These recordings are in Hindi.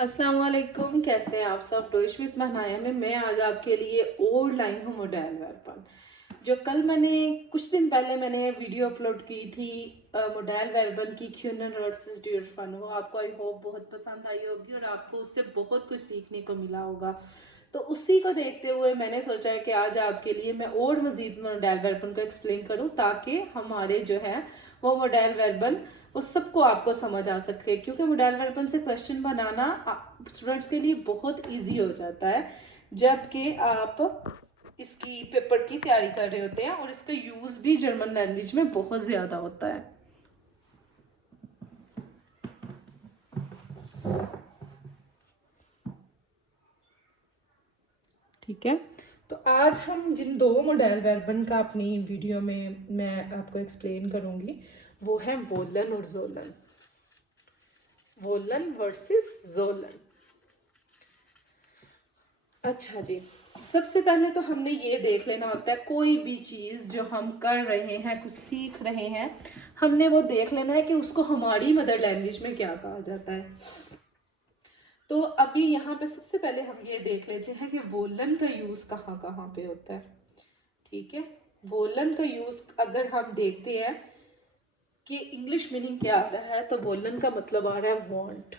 अस्सलाम वालेकुम, कैसे हैं आप सब। डोइश विद मनाया में मैं आज आपके लिए और लाई हूँ मॉडल वेपन। जो कल मैंने कुछ दिन पहले मैंने वीडियो अपलोड की थी मॉडल वेपन की क्यूनन वर्सेस डियरफन। वो आपको आई होप बहुत पसंद आई होगी और आपको उससे बहुत कुछ सीखने को मिला होगा। तो उसी को देखते हुए मैंने सोचा है कि आज आपके लिए मैं और मज़ीद मॉडल वेपन को एक्सप्लेन करूँ ताकि हमारे जो है वो मॉडल वेपन वो सबको आपको समझ आ सके, क्योंकि मॉडल वेपन से क्वेश्चन बनाना स्टूडेंट्स के लिए बहुत इजी हो जाता है जबकि आप इसकी पेपर की तैयारी कर रहे होते हैं और इसका यूज़ भी जर्मन लैंग्वेज में बहुत ज़्यादा होता है। ठीक है, तो आज हम जिन दो मॉडल वेर्बन का अपनी वीडियो में मैं आपको एक्सप्लेन करूंगी वो है वोलन और जोलन। Woollen versus Jolen. अच्छा जी, सबसे पहले तो हमने ये देख लेना होता है कोई भी चीज़ जो हम कर रहे हैं, कुछ सीख रहे हैं, हमने वो देख लेना है कि उसको हमारी मदर लैंग्वेज में क्या कहा जाता है। तो अभी यहाँ पे सबसे पहले हम ये देख लेते हैं कि वोलन का यूज़ कहाँ कहाँ पे होता है। ठीक है, वोलन का यूज़ अगर हम देखते हैं कि इंग्लिश मीनिंग क्या आ रहा है, तो वोलन का मतलब आ रहा है वांट।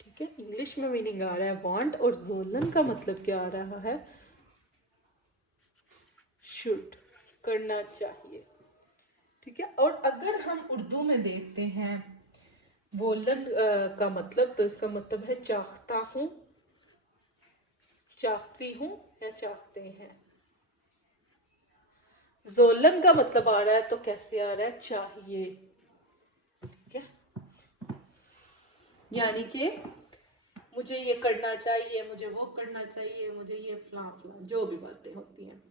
ठीक है, इंग्लिश में मीनिंग आ रहा है वांट और जोलन का मतलब क्या आ रहा है, शुड, करना चाहिए। ठीक है, और अगर हम उर्दू में देखते हैं वोलन का मतलब, तो इसका मतलब है चाहता हूँ, चाहती हूँ या चाहते हैं। जोलन का मतलब आ रहा है तो कैसे आ रहा है, चाहिए। ठीक है, यानी कि मुझे ये करना चाहिए, मुझे वो करना चाहिए, मुझे ये फलां फलां जो भी बातें होती हैं।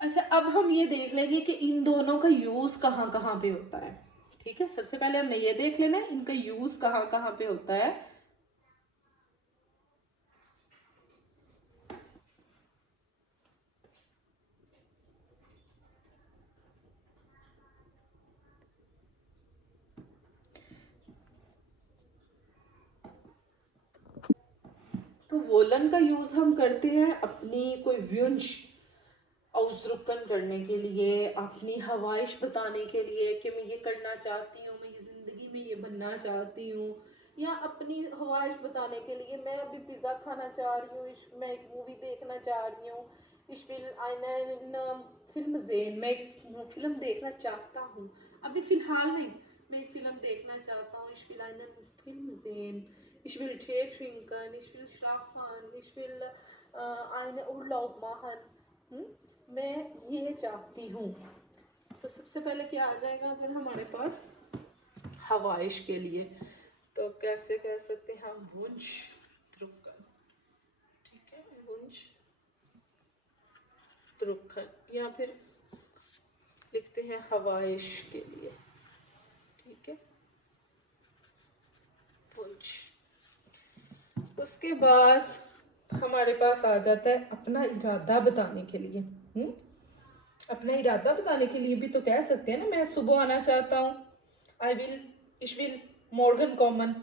अच्छा, अब हम ये देख लेंगे कि इन दोनों का यूज कहाँ कहाँ पे होता है। ठीक है, सबसे पहले हमने ये देख लेना है इनका यूज कहाँ कहाँ पे होता है। तो वोलन का यूज हम करते हैं अपनी कोई व्यंश औसरुकन करने के लिए, अपनी हवाइश बताने के लिए कि मैं ये करना चाहती हूँ, मैं ये ज़िंदगी में ये बनना चाहती हूँ, या अपनी हवाइश बताने के लिए मैं अभी पिज़्ज़ा खाना चाह रही हूँ, मैं एक मूवी देखना चाह रही हूँ, इस फिल्म जेन, मैं एक फिल्म देखना चाहता हूँ अभी फ़िलहाल में, मैं एक फ़िल्म देखना चाहता हूँ, ich will einen Film sehen, ich will Tee trinken, ich will schlafen, ich will einen Urlaub machen। मैं ये चाहती हूँ। तो सबसे पहले क्या आ जाएगा फिर हमारे पास हवाइश के लिए, तो कैसे कह सकते हैं हम, वुंश द्रुकन। ठीक है, वुंश द्रुकन, या फिर लिखते हैं हवाइश के लिए। ठीक है, वुंश। उसके बाद हमारे पास आ जाता है अपना इरादा बताने के लिए। अपना इरादा बताने के लिए भी तो कह सकते हैं ना, मैं सुबह आना चाहता हूँ, आई विल, इश विल, मॉर्गन कॉमन।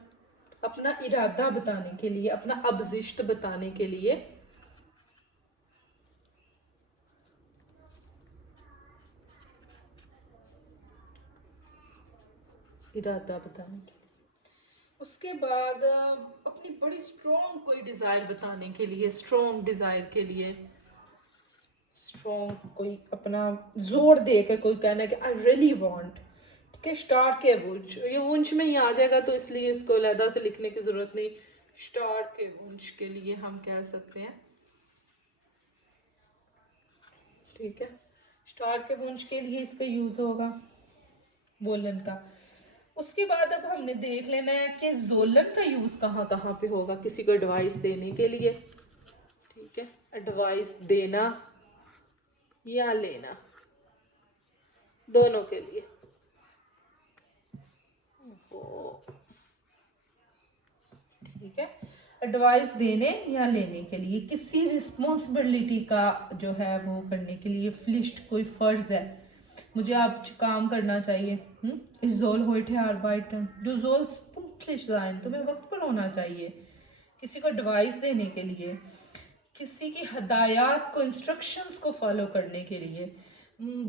अपना इरादा बताने के लिए, अपना अबजिश्त बताने के लिए इरादा बताने के लिए। उसके बाद अपनी बड़ी स्ट्रॉन्ग कोई डिज़ायर बताने के लिए, स्ट्रॉन्ग डिज़ायर के लिए, स्ट्रॉन्ग कोई अपना जोर दे कर कोई कहना कि आई रियली वांट। ठीक है, स्टार के वुंश, ये वुंश में ही आ जाएगा तो इसलिए इसको अलहदा से लिखने की ज़रूरत नहीं। स्टार के वुंश के लिए हम कह सकते हैं। ठीक है, स्टार के वुंश के लिए इसका यूज़ होगा वोलन का। उसके बाद अब हमने देख लेना है कि जोलन का यूज़ कहाँ कहाँ पे होगा किसी को एडवाइस देने के लिए। ठीक है, एडवाइस देना या लेना, दोनों के लिए। ठीक है, एडवाइस देने या लेने के लिए, किसी रिस्पॉन्सिबिलिटी का जो है वो करने के लिए, फ्लिस्ट कोई फ़र्ज है, मुझे आप काम करना चाहिए। इस जोल होइट है आर्बाइटन, डू जोल pünktlich sein, तुम्हें वक्त पर होना चाहिए। किसी को एडवाइस देने के लिए, किसी की हदायत को, इंस्ट्रक्शंस को फॉलो करने के लिए।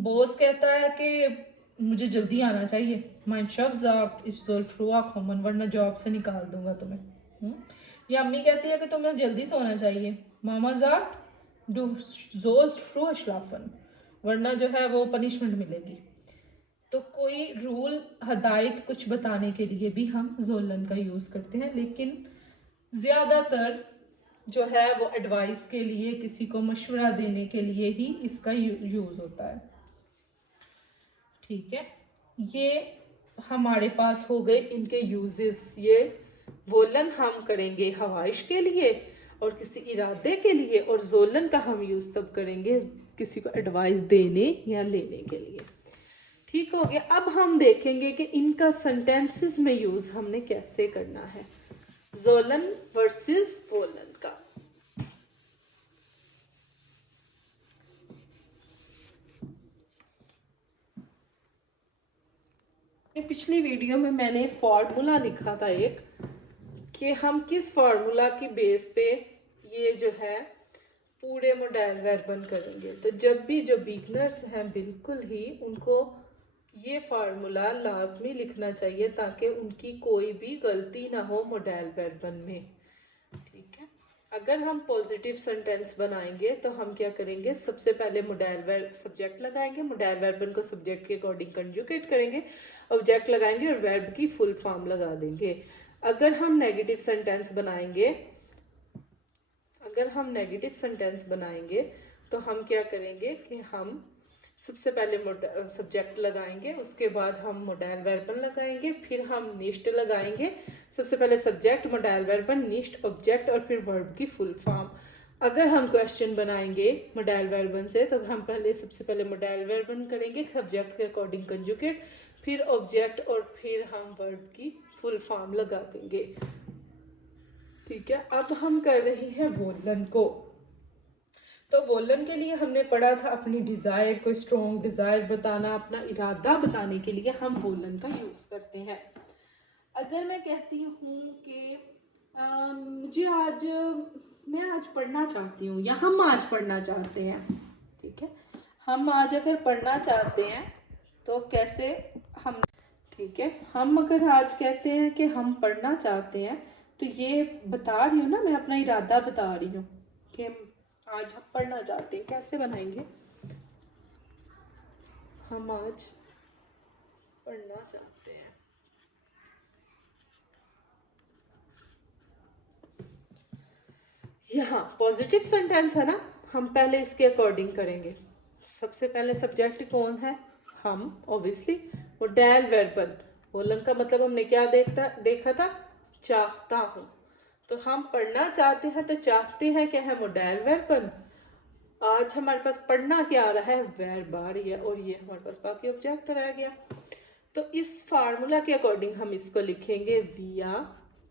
बॉस कहता है कि मुझे जल्दी आना चाहिए, mein Chef sagt ich soll früher kommen वरना जॉब से निकाल दूंगा तुम्हें। या अम्मी कहती है कि तुम्हें जल्दी सोना चाहिए, मामा sagt du sollst früher schlafen वरना जो है वो पनिशमेंट मिलेगी। तो कोई रूल हदायत कुछ बताने के लिए भी हम ज़ोलन का यूज़ करते हैं, लेकिन ज़्यादातर जो है वो एडवाइस के लिए, किसी को मशवरा देने के लिए ही इसका यूज़ होता है। ठीक है, ये हमारे पास हो गए इनके यूजेस। ये वोलन हम करेंगे हवाइश के लिए और किसी इरादे के लिए, और जोलन का हम यूज़ तब करेंगे किसी को एडवाइस देने या लेने के लिए। ठीक हो गया। अब हम देखेंगे कि इनका सेंटेंसेस में यूज़ हमने कैसे करना है, जोलन वर्सेस वोलन का। पिछली वीडियो में मैंने फार्मूला लिखा था एक, कि हम किस फार्मूला की बेस पे ये जो है पूरे मॉडल वर्बन करेंगे। तो जब भी जो बिगनर्स हैं बिल्कुल ही उनको ये फार्मूला लाजमी लिखना चाहिए ताकि उनकी कोई भी गलती ना हो मॉडल वर्बन में। ठीक है, अगर हम पॉजिटिव सेंटेंस बनाएंगे तो हम क्या करेंगे, सबसे पहले मॉडल वर्ब सब्जेक्ट लगाएंगे, मॉडल वर्बन को सब्जेक्ट के अकॉर्डिंग कंजुगेट करेंगे, ऑब्जेक्ट लगाएंगे और वर्ब की फुल फॉर्म लगा देंगे। अगर हम नेगेटिव सेंटेंस बनाएंगे तो हम क्या करेंगे कि हम सबसे पहले सब्जेक्ट लगाएंगे, उसके बाद हम मॉडल वर्बन लगाएंगे, फिर हम निष्ठ लगाएंगे। सबसे पहले सब्जेक्ट, मॉडल वर्बन, निष्ठ, ऑब्जेक्ट और फिर वर्ब की फुल फॉर्म। अगर हम क्वेश्चन बनाएंगे मॉडल वर्बन से तो हम सबसे पहले मॉडल वर्बन करेंगे, सब्जेक्ट के अकॉर्डिंग कंजुगेट, फिर ऑब्जेक्ट और फिर हम वर्ब की फुल फॉर्म लगा देंगे। ठीक है, अब हम कर रहे हैं वोलन को। तो वोलन के लिए हमने पढ़ा था अपनी डिज़ायर को, स्ट्रॉन्ग डिज़ायर बताना, अपना इरादा बताने के लिए हम वोलन का यूज़ करते हैं। अगर मैं कहती हूँ कि मैं आज पढ़ना चाहती हूँ, या हम आज पढ़ना चाहते हैं। ठीक है, हम आज अगर पढ़ना चाहते हैं तो कैसे हम, ठीक है, हम अगर आज कहते हैं कि हम पढ़ना चाहते हैं तो ये बता रही हूँ ना, मैं अपना इरादा बता रही हूँ कि आज हम पढ़ना चाहते हैं। कैसे बनाएंगे, हम आज पढ़ना चाहते हैं। यहाँ पॉजिटिव सेंटेंस है ना, हम पहले इसके अकॉर्डिंग करेंगे। सबसे पहले सब्जेक्ट कौन है, हम, ऑब्वियसली। मॉडल वर्बन, वोलन का मतलब हमने क्या देखा था, चाहता हूँ। तो हम पढ़ना चाहते हैं तो चाहते हैं क्या है, मॉडल वर्बन। आज हमारे पास पढ़ना क्या आ रहा है, वर्ब आ रही है, और ये हमारे पास बाकी ऑब्जेक्ट रह गया। तो इस फार्मूला के अकॉर्डिंग हम इसको लिखेंगे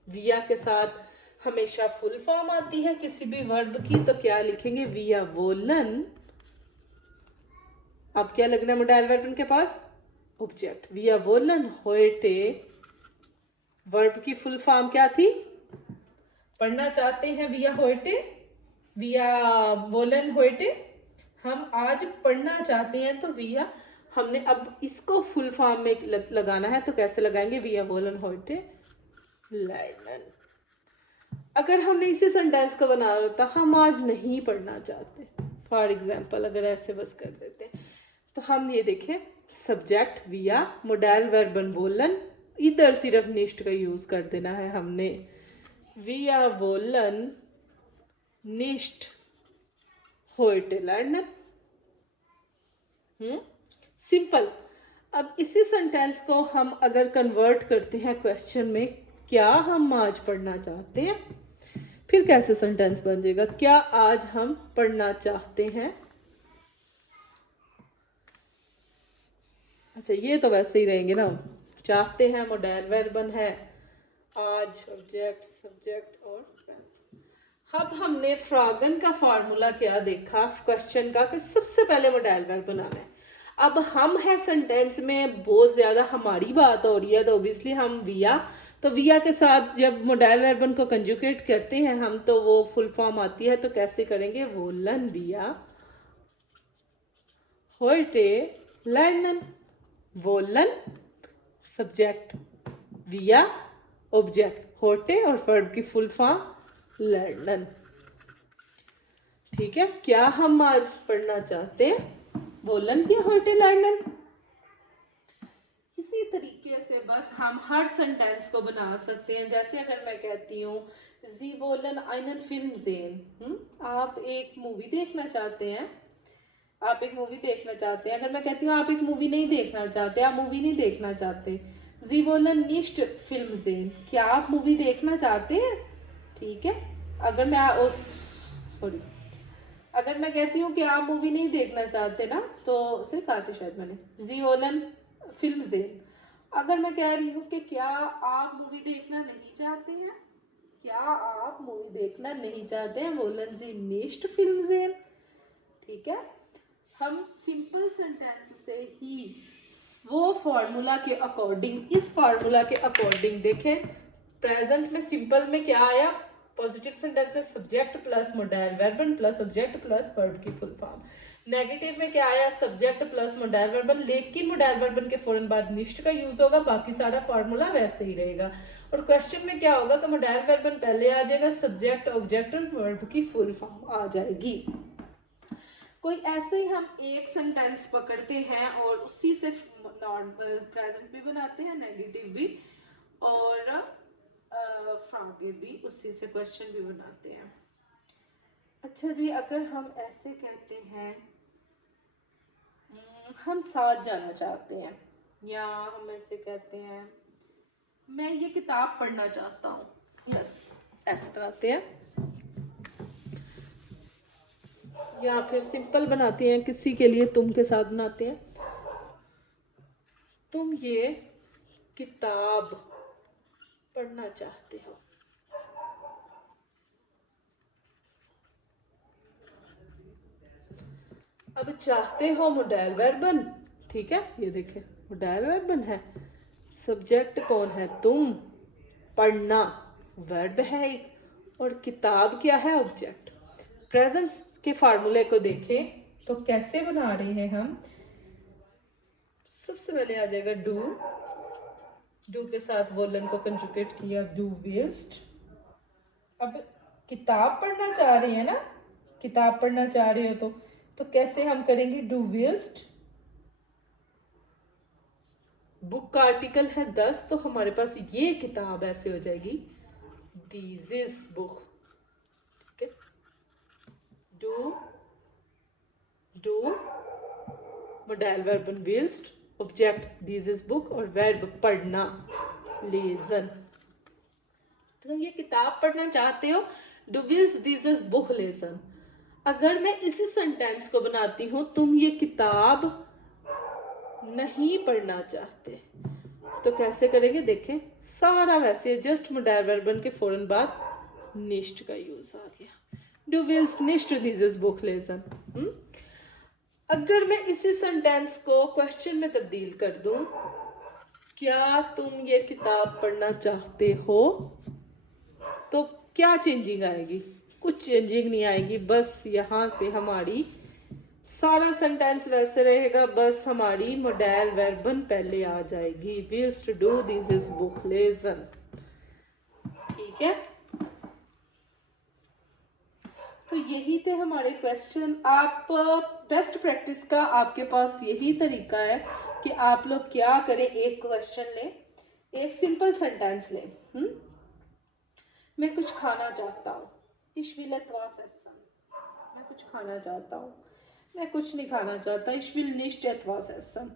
विया के साथ हमेशा फुल फॉर्म आती है किसी भी वर्ब की, तो क्या लिखेंगे, विया वोलन। अब क्या लगना है मॉडल वर्बन के पास, ऑब्जेक्ट। विया वोलन होइटे, वर्ब की फुल फॉर्म क्या थी, पढ़ना चाहते हैं विया होइटे, विया वोलन होइटे। हम आज पढ़ना चाहते हैं तो विया, हमने अब इसको फुल फॉर्म में लगाना है तो कैसे लगाएंगे, विया वोलन होइटे लर्नन। अगर हमने इसी सेंटेंस को बना होता, हम आज नहीं पढ़ना चाहते, फॉर एग्जाम्पल अगर ऐसे बस कर देते, तो हम ये देखें, सब्जेक्ट विया, मॉडल वर्बन वोलन, इधर सिर्फ निष्ठ का यूज कर देना है हमने, विया वोलन निष्ठ होइटे लर्नन। सिंपल। अब इसी सेंटेंस को हम अगर कन्वर्ट करते हैं क्वेश्चन में, क्या हम आज पढ़ना चाहते हैं, फिर कैसे सेंटेंस बन जाएगा, क्या आज हम पढ़ना चाहते हैं। अच्छा, ये तो वैसे ही रहेंगे ना, चाहते हैं मॉडल वर्बन है, आज ऑब्जेक्ट, सब्जेक्ट और वर्ब। अब हमने फ्रागन का फार्मूला क्या देखा क्वेश्चन का, कि सबसे पहले मॉडल वर्ब बनाना है। अब हम है सेंटेंस में बहुत ज्यादा हमारी बात हो रही है, तो ऑब्वियसली हम विया, तो विया के साथ जब मोडाइल वर्बन को कंजुगेट करते हैं हम तो वो फुल फॉर्म आती है। तो कैसे करेंगे? वोलन विया heute lernen। वोलन सब्जेक्ट, विया ऑब्जेक्ट, होटे और वर्ब की फुल फॉर्म लर्नन। ठीक है, क्या हम आज पढ़ना चाहते हैं? वोलन या होटे लर्नन। इसी तरीके से बस हम हर सेंटेंस को बना सकते हैं। जैसे अगर मैं कहती हूँ जी वोलन einen Film sehen, आप एक मूवी देखना चाहते हैं, आप एक मूवी देखना चाहते हैं। अगर मैं कहती हूँ आप एक मूवी नहीं देखना चाहते, आप मूवी नहीं देखना चाहते, जी वोलन nicht Film sehen, क्या आप मूवी देखना चाहते हैं? ठीक है, अगर मैं सॉरी अगर मैं कहती हूँ कि आप मूवी नहीं देखना चाहते ना, तो उसे कहा था शायद मैंने, जी वोलन फिल्म sehen। अगर मैं कह रही हूँ कि क्या आप मूवी देखना नहीं चाहते हैं, क्या आप मूवी देखना नहीं चाहते हैं, वोलन जी nicht Film sehen। ठीक है, हम सिंपल सेंटेंस से ही वो फॉर्मूला के अकॉर्डिंग, इस फॉर्मूला के अकॉर्डिंग देखें। प्रेजेंट में सिंपल में क्या आया? पॉजिटिव सेंटेंस में subject plus modal verb plus object plus verb की फुल फॉर्म। नेगेटिव में क्या आया? सब्जेक्ट प्लस मोडाइल वर्बन, लेकिन मोडाइल वर्बन के फौरन बाद निष्ठ का यूज होगा, बाकी सारा फॉर्मूला वैसे ही रहेगा। और क्वेश्चन में क्या होगा कि मोडाइल वर्बन पहले आ जाएगा, सब्जेक्ट ऑब्जेक्ट और वर्ब की फुल फॉर्म आ जाएगी। कोई ऐसे ही हम एक सेंटेंस पकड़ते हैं और उसी से नॉर्मल प्रेजेंट भी बनाते हैं, नेगेटिव भी, और फ्रागे भी उसी से क्वेश्चन भी बनाते हैं। अच्छा जी, अगर हम ऐसे कहते हैं हम साथ जाना चाहते हैं, या हम ऐसे कहते हैं मैं ये किताब पढ़ना चाहता हूँ, यस, ऐसे कराते हैं। या फिर सिंपल बनाते हैं, किसी के लिए तुम के साथ बनाते हैं, तुम ये किताब पढ़ना चाहते हो। अब चाहते हो मोडाइल वर्बन, ठीक है, ये देखें मोडाइल वर्बन है, सब्जेक्ट कौन है? तुम, पढ़ना वर्ब है एक, और किताब क्या है? ऑब्जेक्ट। प्रेजेंट के फार्मूले को देखें तो कैसे बना रहे हैं हम? सबसे पहले आ जाएगा डू के साथ वोलन को कंजुगेट किया, डू विल्स्ट। अब किताब पढ़ना चाह रहे हैं ना, किताब पढ़ना चाह रहे हो तो कैसे हम करेंगे? डू विल्स्ट, बुक का आर्टिकल है 10, तो हमारे पास ये किताब ऐसे हो जाएगी, दिस इज बुक। ठीक है, डू मोडाइल वर्बन विल्स्ट, ऑब्जेक्ट दिस इज बुक, और वर्ब पढ़ना लेजन। तो तुम ये किताब पढ़ना चाहते हो, डू विल्स दिस इज बुक लेजन। अगर मैं इसी सेंटेंस को बनाती हूँ, तुम ये किताब नहीं पढ़ना चाहते, तो कैसे करेंगे? देखें, सारा वैसे, जस्ट मोडाइल वर्बन के फौरन बाद निष्ठ का यूज आ गया, डू विल्स निष्ठ दिस इज बुक लेजन। अगर मैं इसी सेंटेंस को क्वेश्चन में तब्दील कर दूं, क्या तुम ये किताब पढ़ना चाहते हो, तो क्या चेंजिंग आएगी? कुछ चेंजिंग नहीं आएगी, बस यहाँ पे हमारी सारा सेंटेंस वैसे रहेगा, बस हमारी मोडाइल वर्बन पहले आ जाएगी, विल्स to do this is book लेजन। ठीक है, तो यही थे हमारे क्वेश्चन। आप बेस्ट प्रैक्टिस का आपके पास यही तरीका है कि आप लोग क्या करें, एक क्वेश्चन लें, एक सिंपल सेंटेंस लें। मैं कुछ खाना चाहता हूँ, ich will etwas essen, मैं कुछ खाना चाहता हूँ, मैं कुछ नहीं खाना चाहता, ich will nicht etwas essen।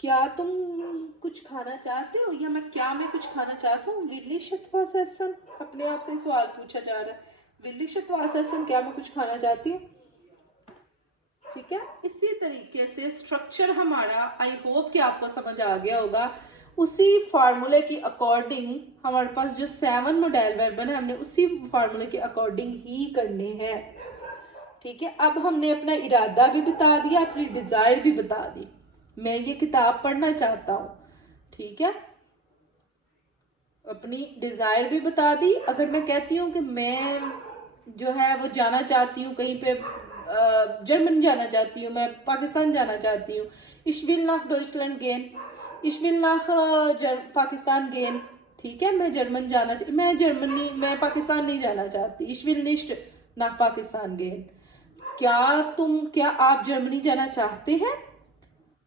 क्या तुम कुछ खाना चाहते हो, या मैं कुछ खाना चाहता हूँ, will ich etwas essen। अपने आप से सवाल पूछा जा रहा है, will ich etwas essen, क्या मैं कुछ खाना चाहती हूँ। ठीक है, इसी तरीके से स्ट्रक्चर हमारा, आई होप कि आपको समझ आ गया होगा। उसी फार्मूले की अकॉर्डिंग हमारे पास जो 7 मोडाइल वर्बन है, हमने उसी फार्मूले के अकॉर्डिंग ही करने हैं। ठीक है, अब हमने अपना इरादा भी बता दिया, अपनी डिजायर भी बता दी, मैं ये किताब पढ़ना चाहता हूँ। ठीक है, अपनी डिज़ायर भी बता दी। अगर मैं कहती हूँ कि मैं जो है वो जाना चाहती हूँ कहीं पे, जर्मन जाना चाहती हूँ, मैं पाकिस्तान जाना चाहती हूँ, ich will nach Deutschland gehen, ich will nach Pakistan gehen, ठीक है, मैं पाकिस्तान नहीं जाना चाहती, ich will nicht nach Pakistan gehen। क्या आप जर्मनी जाना चाहते हैं?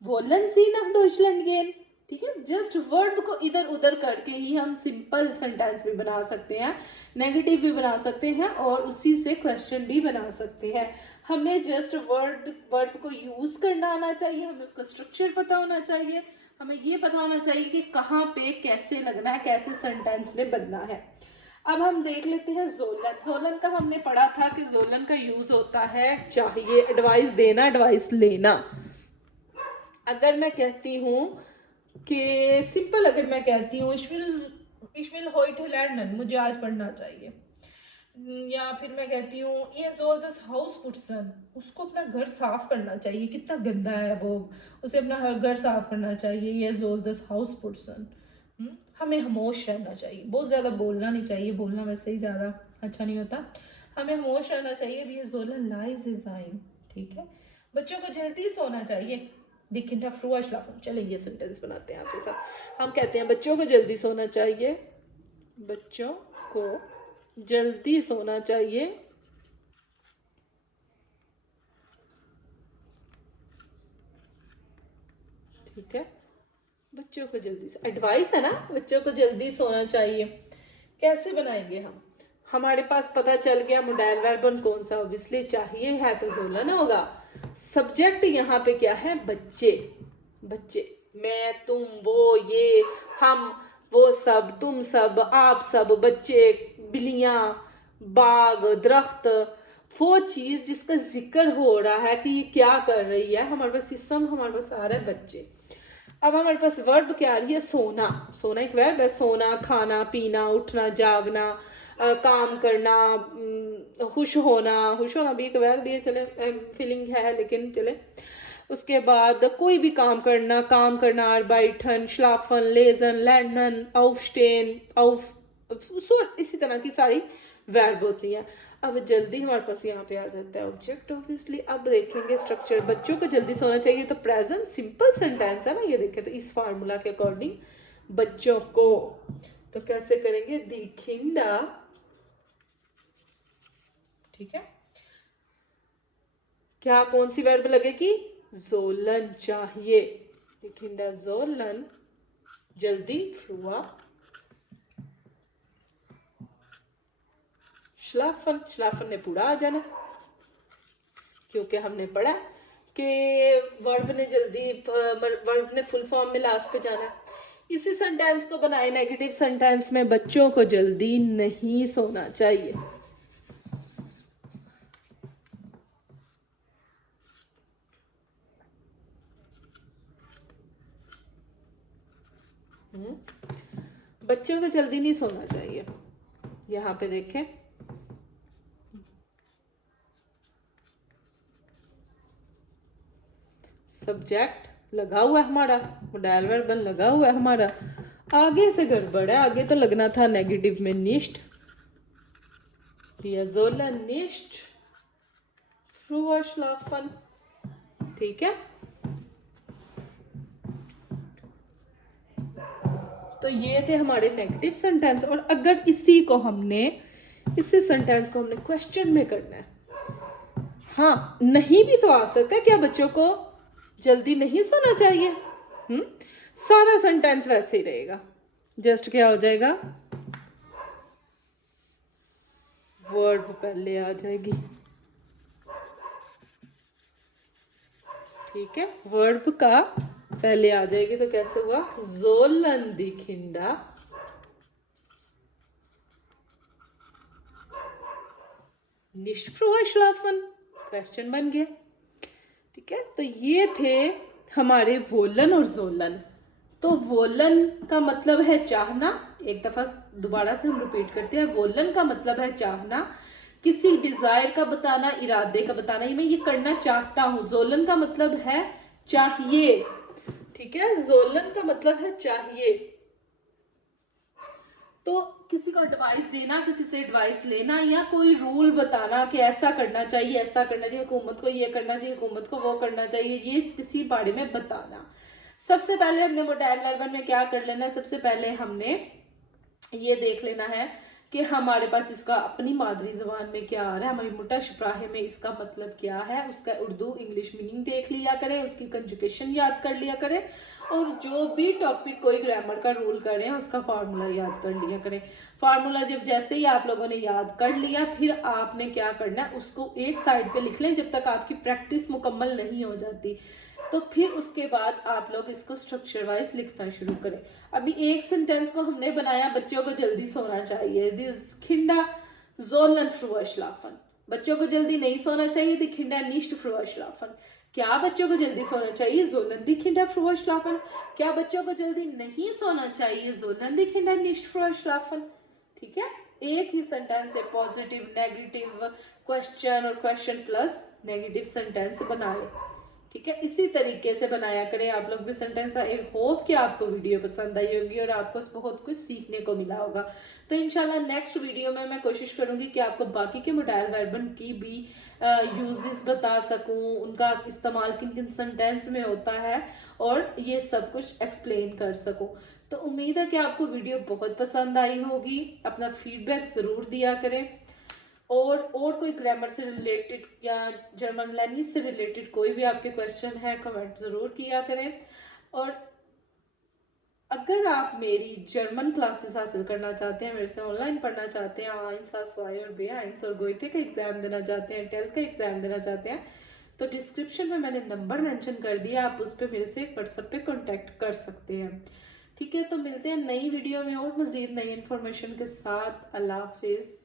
वोलन सी nach Deutschland gehen। ठीक है, जस्ट वर्ब को इधर उधर करके ही हम सिंपल सेंटेंस भी बना सकते हैं, नेगेटिव भी बना सकते हैं और उसी से क्वेश्चन भी बना सकते हैं। हमें जस्ट वर्ब को यूज करना आना चाहिए, हमें उसका स्ट्रक्चर पता होना चाहिए, हमें ये पता होना चाहिए कि कहाँ पे कैसे लगना है, कैसे सेंटेंस ने बनना है। अब हम देख लेते हैं जोलन। जोलन का हमने पढ़ा था कि जोलन का यूज होता है चाहिए, एडवाइस देना, एडवाइस लेना। अगर मैं कहती हूँ कि सिंपल, अगर मैं कहती हूँ ich will heute lernen, मुझे आज पढ़ना चाहिए, या फिर मैं कहती हूँ ये soll das Haus putzen, उसको अपना घर साफ करना चाहिए, कितना गंदा है वो, उसे अपना घर साफ करना चाहिए, ये soll das Haus putzen। हमें खामोश रहना चाहिए, बहुत ज़्यादा बोलना नहीं चाहिए, बोलना वैसे ही ज़्यादा अच्छा नहीं होता, हमें खामोश रहना चाहिए। wir sollen leise sein, ठीक है। बच्चों को जल्दी सोना चाहिए, Die Kinder früher schlafen। चले ये सेंटेंस बनाते हैं आपके साथ। हम कहते हैं बच्चों को जल्दी सोना चाहिए, बच्चों को जल्दी सोना चाहिए, ठीक है, बच्चों को जल्दी एडवाइस है ना, बच्चों को जल्दी सोना चाहिए। कैसे बनाएंगे हम? हमारे पास पता चल गया मोडाइल वर्बन कौन सा, ऑब्वियसली चाहिए है तो जोलन होगा। सब्जेक्ट यहाँ पे क्या है? बच्चे, बच्चे, मैं, तुम, वो, ये, हम, वो सब, तुम सब, आप सब, बच्चे, बिल्लियाँ, बाग, दरख्त, वो चीज़ जिसका जिक्र हो रहा है कि ये क्या कर रही है, हमारे पास सिस्टम, हमारे पास आ रहा है बच्चे। अब हमारे पास वर्ब क्या आ रही है? सोना। सोना एक वर्ब है, सोना, खाना, पीना, उठना, जागना, काम करना, खुश होना भी एक वर्ब है, चले फीलिंग है लेकिन चले। उसके बाद कोई भी काम करना, arbeiten, schlafen, lesen, lernen, aufstehen, इसी तरह की सारी वर्ब होती हैं। अब जल्दी हमारे पास यहाँ पे आ जाता है ऑब्जेक्ट, ऑब्वियसली। अब देखेंगे स्ट्रक्चर, बच्चों को जल्दी सोना चाहिए तो प्रेजेंट सिंपल सेंटेंस है ना, ये देखें तो इस फार्मूला के अकॉर्डिंग बच्चों को तो कैसे करेंगे? दी किंडर, ठीक है, क्या कौन सी वर्ब लगेगी? जोलन चाहिए, दी किंडर जोलन जल्दी, फ्रुआ श्लाफन, श्लाफन ने पूरा आ जाना, क्योंकि हमने पढ़ा कि वर्ब ने जल्दी, वर्ब ने फुल फॉर्म में लास्ट पे जाना है। इसी सेंटेंस को बनाए नेगेटिव सेंटेंस में, बच्चों को जल्दी नहीं सोना चाहिए। बच्चों को जल्दी नहीं सोना चाहिए। यहाँ पे देखें, सब्जेक्ट लगा हुआ है हमारा, मोडाइल वर्बन लगा हुआ है हमारा, आगे से गड़बड़ है, आगे तो लगना था नेगेटिव में निश्ट, wir sollen nicht früher schlafen, ठीक है। तो ये थे हमारे नेगेटिव सेंटेंस। और अगर इसी सेंटेंस को हमने क्वेश्चन में करना है, हाँ, नहीं भी तो आ सकता है, क्या बच्चों को जल्दी नहीं सोना चाहिए? सारा सेंटेंस वैसे ही रहेगा, जस्ट क्या हो जाएगा? वर्ब पहले आ जाएगी, ठीक है, वर्ब का पहले आ जाएगी तो कैसे हुआ? जोलन दी किंडर nicht früher schlafen, क्वेश्चन बन गया, ठीक है। तो ये थे हमारे वोलन और जोलन। तो वोलन का मतलब है चाहना, एक दफा दोबारा से हम रिपीट करते हैं, वोलन का मतलब है चाहना, किसी डिजायर का बताना, इरादे का बताना, मैं ये करना चाहता हूँ। जोलन का मतलब है चाहिए, ठीक है, जोलन का मतलब है चाहिए। तो किसी को एडवाइस देना, किसी से एडवाइस लेना या कोई रूल बताना कि ऐसा करना चाहिए, ऐसा करना चाहिए, हुकूमत को ये करना चाहिए, हुकूमत को वो करना चाहिए, ये किसी बारे में बताना। सबसे पहले हमने मोडाइल वर्बन में क्या कर लेना है, सबसे पहले हमने ये देख लेना है कि हमारे पास इसका अपनी मादरी जबान में क्या आ रहा है, हमारी मुतशराहे में इसका मतलब क्या है, उसका उर्दू इंग्लिश मीनिंग देख लिया करें, उसकी कंजुगेशन याद कर लिया करें, और जो भी टॉपिक कोई ग्रामर का रूल कर रहे हैं उसका फार्मूला याद कर लिया करें। फार्मूला जब जैसे ही आप लोगों ने याद कर लिया, फिर आपने क्या करना है, उसको एक साइड पे लिख लें जब तक आपकी प्रैक्टिस मुकम्मल नहीं हो जाती। तो फिर उसके बाद आप लोग इसको स्ट्रक्चर वाइज लिखना शुरू करें। अभी एक सेंटेंस को हमने बनाया, बच्चों को जल्दी सोना चाहिए, दिस खिंडा जोलन फ्रुआ schlafen। बच्चों को जल्दी नहीं सोना चाहिए, दी खिंडा nicht früher schlafen। क्या बच्चों को जल्दी सोना चाहिए, sollen die Kinder früher schlafen। क्या बच्चों को जल्दी नहीं सोना चाहिए, sollen die Kinder nicht früher schlafen। ठीक है, एक ही सेंटेंस है, पॉजिटिव नेगेटिव क्वेश्चन और क्वेश्चन प्लस नेगेटिव सेंटेंस बनाए। ठीक है, इसी तरीके से बनाया करें आप लोग भी सेंटेंस। आई होप कि आपको वीडियो पसंद आई होगी और आपको बहुत कुछ सीखने को मिला होगा। तो इंशाल्लाह नेक्स्ट वीडियो में मैं कोशिश करूंगी कि आपको बाकी के मोडाइल वर्बन की भी यूजेस बता सकूं, उनका इस्तेमाल किन किन सेंटेंस में होता है, और ये सब कुछ एक्सप्लेन कर सकूं। तो उम्मीद है कि आपको वीडियो बहुत पसंद आई होगी। अपना फीडबैक ज़रूर दिया करें, और कोई ग्रामर से रिलेटेड या जर्मन लैंग्वेज से रिलेटेड कोई भी आपके क्वेश्चन है, कमेंट ज़रूर किया करें। और अगर आप मेरी जर्मन क्लासेस हासिल करना चाहते हैं, मेरे से ऑनलाइन पढ़ना चाहते हैं, आइंस आसवाई और बे आइंस और गोइथे का एग्ज़ाम देना चाहते हैं, टेल का एग्ज़ाम देना चाहते हैं, तो डिस्क्रिप्शन में मैंने नंबर मेंशन कर दिया, आप उस पर मेरे से व्हाट्सएप पे कांटेक्ट कर सकते हैं। ठीक है, तो मिलते हैं नई वीडियो में और मज़ीद नई इन्फॉर्मेशन के साथ। अल्लाह हाफिज़।